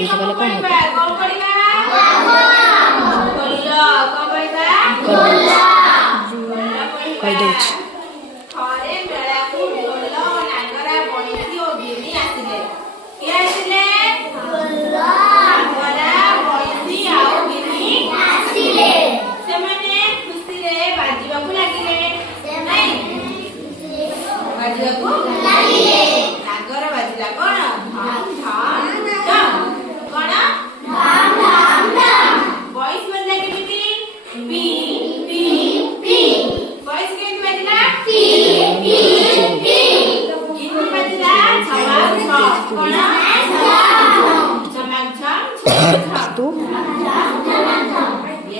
ଏଇଟା କଲେ କ'ଣ ହବ? କହିଦେଉଛି। ନାଗର ବାଜିଲା କଣ? ବୟସ ବାଜିଲା କେମିତି? ବୟସ କେମିତି ବାଜିଲା? ଗୀତ ବାଜିଲା କଣ?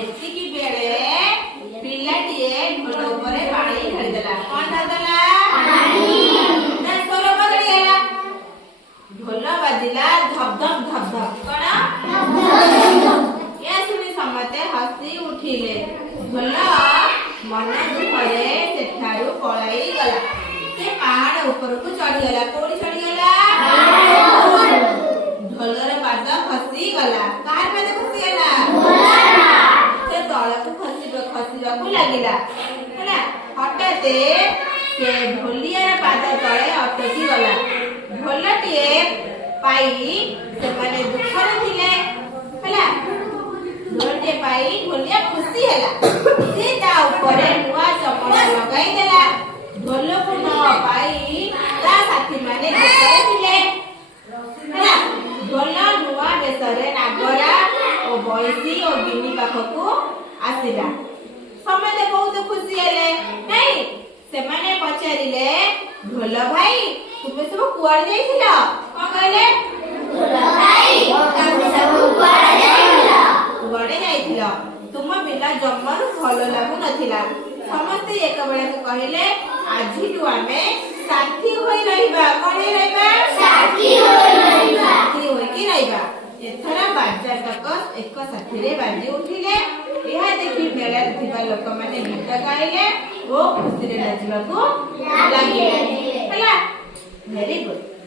ଏତିକି ବେଳେ ପିଲାଟିଏ ଢୋଲ ଉପରେ ପାଣି ଢାଳିଦେଲା। କଣ ଢାଳିଦେଲା? ସ୍ୱର ବଦଳିଗଲା। ଢୋଲ ବାଜିଲା ଧପ ଧପ ଧପ ଧପ। କଣ? ଏ ଶୁଣି ସମସ୍ତେ ହସି ଉଠିଲେ। ଢୋଲ ମନ ଦୁଃଖରେ ସେଠାରୁ ପଳାଇ ଗଲା। ସେ ପାହାଡ ଉପରକୁ ଚଢିଗଲା। କୋଉଠି ଚଢିଗଲା? ଢୋଲର ପାଦ ଖସିଗଲା। କାହାର ପାଦ ଖସିଗଲା? ସେ ତଳକୁ ଖସିବାକୁ ଲାଗିଲା। ହେଲା, ହଠାତ୍ ସେ ଢୋଲିଆର ପାଦ ତଳେ ଅଟକି ଗଲା। ଢୋଲଟିଏ ପାଇ ସେମାନେ ଦୁଃଖରେ ଥିଲେ। ହେଲା, ଢୋଲଟିଏ ପାଇ ଢୋଲିଆ ଖୁସି ହେଲା। ସେ ତା ଉପରେ ନୂଆ ଚପଳ ଲଗାଇ ଦେଲା। ଢୋଲକୁ ନ ପାଇ ତା ସାଥୀମାନେ ଦୁଃଖରେ ଥିଲେ। ହେଲା, ଢୋଲ ନୂଆ ବେଶରେ ନାଗରା ଓ ବଇଶୀ ଓ ଗିନି ପାଖକୁ ଆସିଲା। ସମସ୍ତେ ବହୁତ ଖୁସି ହେଲେ। ନାଇଁ, ସେମାନେ ପଚାରିଲେ, ଢୋଲ ଭାଇ ତୁମେ ସବୁ କୁଆଡେ ଯାଇଥିଲ? କଣ କହିଲେ? କୁଆଡେ ଯାଇଥିଲ? ତୁମ ବିନା ଜମାରୁ ଭଲ ଲାଗୁନଥିଲା। ସମସ୍ତେ ଏକବେଳକୁ କହିଲେ, ଆଜିଠୁ ଆମେ ସାଥୀ ହୋଇ ରହିବା। କଣ ହୋଇ ରହିବା? ସାଥୀ ହୋଇକି ରହିବା। ଏଥର ବାଜାତକ ଏକ ସାଥିରେ ବାଜି ଉଠିଲେ। ଏହା ଦେଖି ମେଳାରେ ଥିବା ଲୋକମାନେ ଗୀତ ଗାଇଲେ ଓ ଖୁସିରେ ନାଚିବାକୁ ଲାଗିଲେ। ହେଲା, ଭେରି ଗୁଡ୍।